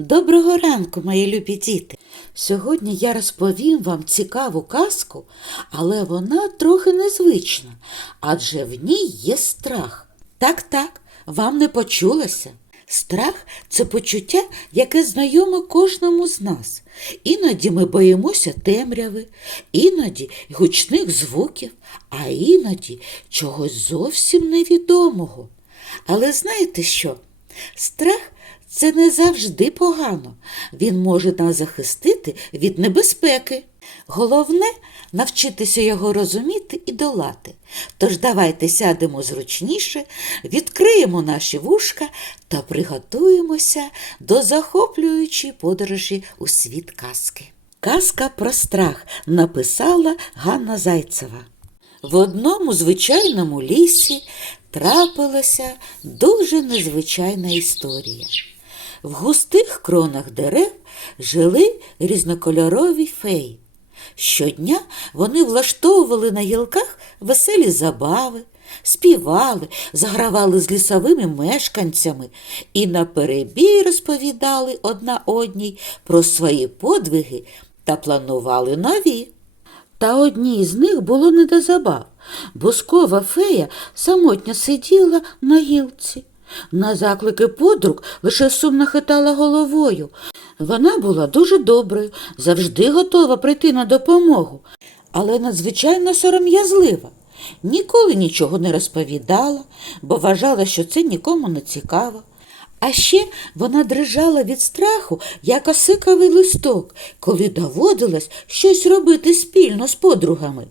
Доброго ранку, мої любі діти. Сьогодні я розповім вам цікаву казку, але вона трохи незвична, адже в ній є страх. Так, так, вам не почулося. Страх це почуття, яке знайоме кожному з нас. Іноді ми боїмося темряви, іноді гучних звуків, а іноді чогось зовсім невідомого. Але знаєте що? Страх це не завжди погано. Він може нас захистити від небезпеки. Головне навчитися його розуміти і долати. Тож давайте сядемо зручніше, відкриємо наші вушка та приготуємося до захоплюючої подорожі у світ казки. Казка про страх написала Ганна Зайцева. В одному звичайному лісі трапилася дуже незвичайна історія. В густих кронах дерев жили різнокольорові феї. Щодня вони влаштовували на гілках веселі забави, співали, загравали з лісовими мешканцями і наперебій розповідали одна одній про свої подвиги та планували нові. Та одній з них було не до забав. Бускова фея самотньо сиділа на гілці. На заклики подруг лише сумно хитала головою. Вона була дуже доброю, завжди готова прийти на допомогу, але надзвичайно сором'язлива. Ніколи нічого не розповідала, бо вважала, що це нікому не цікаво. А ще вона дрижала від страху, як осиковий листок, коли доводилось щось робити спільно з подругами.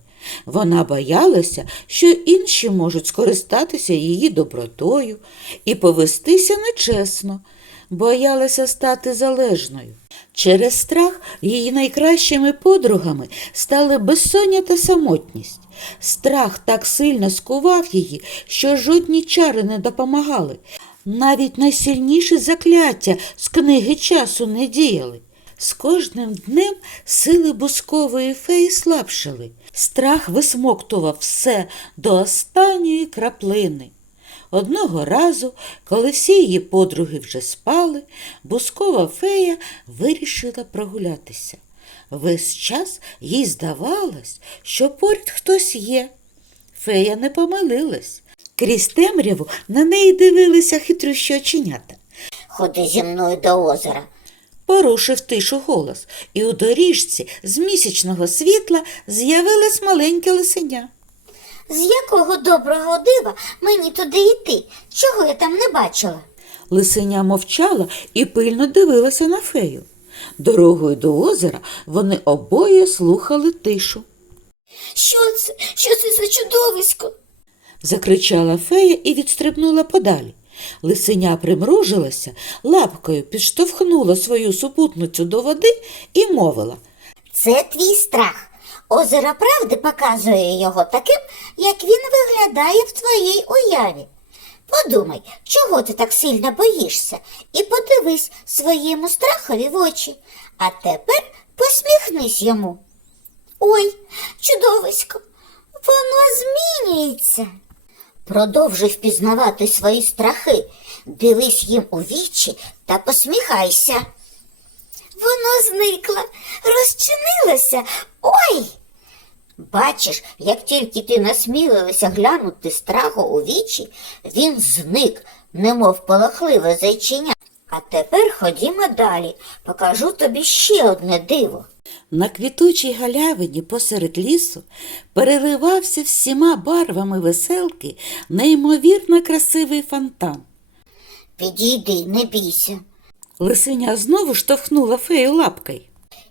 Вона боялася, що інші можуть скористатися її добротою і повестися нечесно, боялася стати залежною. Через страх її найкращими подругами стали безсоння та самотність. Страх так сильно скував її, що жодні чари не допомагали. Навіть найсильніші закляття з книги часу не діяли. З кожним днем сили бускової феї слабшали. Страх висмоктував все до останньої краплини. Одного разу, коли всі її подруги вже спали, бускова фея вирішила прогулятися. Весь час їй здавалось, що поряд хтось є. Фея не помилилась. Крізь темряву на неї дивилися хитрющі оченята. Ходи зі мною до озера. Порушив тишу голос, і у доріжці з місячного світла з'явилось маленьке лисеня. З якого доброго дива мені туди йти? Чого я там не бачила? Лисеня мовчала і пильно дивилася на фею. Дорогою до озера вони обоє слухали тишу. Що це? Що це за чудовисько? Закричала фея і відстрибнула подалі. Лисеня примружилася, лапкою підштовхнула свою супутницю до води і мовила. Це твій страх. Озеро правди показує його таким, як він виглядає в твоїй уяві. Подумай, чого ти так сильно боїшся, і подивись своєму страхові в очі, а тепер посміхнись йому. Ой, чудовисько, воно змінюється. Продовжуй впізнавати свої страхи, дивись їм у вічі та посміхайся. Воно зникло, розчинилося. Ой! Бачиш, як тільки ти насмілилася глянути страху у вічі, він зник, немов полохливе зайчиня. А тепер ходімо далі, покажу тобі ще одне диво. На квітучій галявині посеред лісу переливався всіма барвами веселки неймовірно красивий фонтан. Підійди, не бійся, Лисеня знову штовхнула фею лапкою.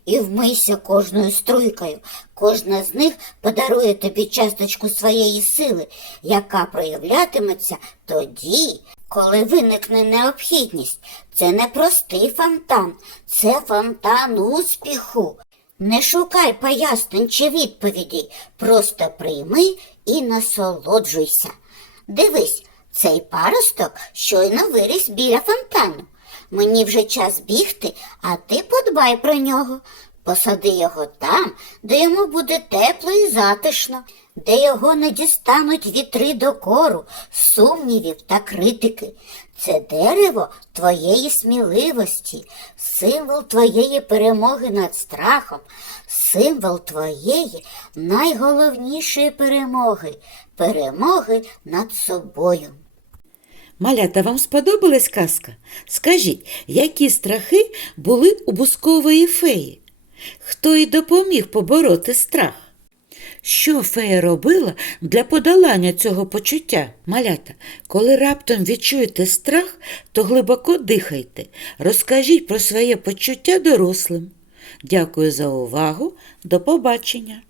і вмийся кожною струйкою. Кожна з них подарує тобі часточку своєї сили, яка проявлятиметься тоді, коли виникне необхідність. Це не простий фонтан, це фонтан успіху. Не шукай пояснень чи відповідей, просто прийми і насолоджуйся. Дивись, цей паросток щойно виріс біля фонтану. Мені вже час бігти, а ти подбай про нього. Посади його там, де йому буде тепло і затишно, де його не дістануть вітри докору, сумнівів та критики. Це дерево твоєї сміливості, символ твоєї перемоги над страхом, символ твоєї найголовнішої перемоги, перемоги над собою. Малята, вам сподобалась казка? Скажіть, які страхи були у бускової феї? Хто й допоміг побороти страх? Що фея робила для подолання цього почуття? Малята, коли раптом відчуєте страх, то глибоко дихайте. Розкажіть про своє почуття дорослим. Дякую за увагу. До побачення!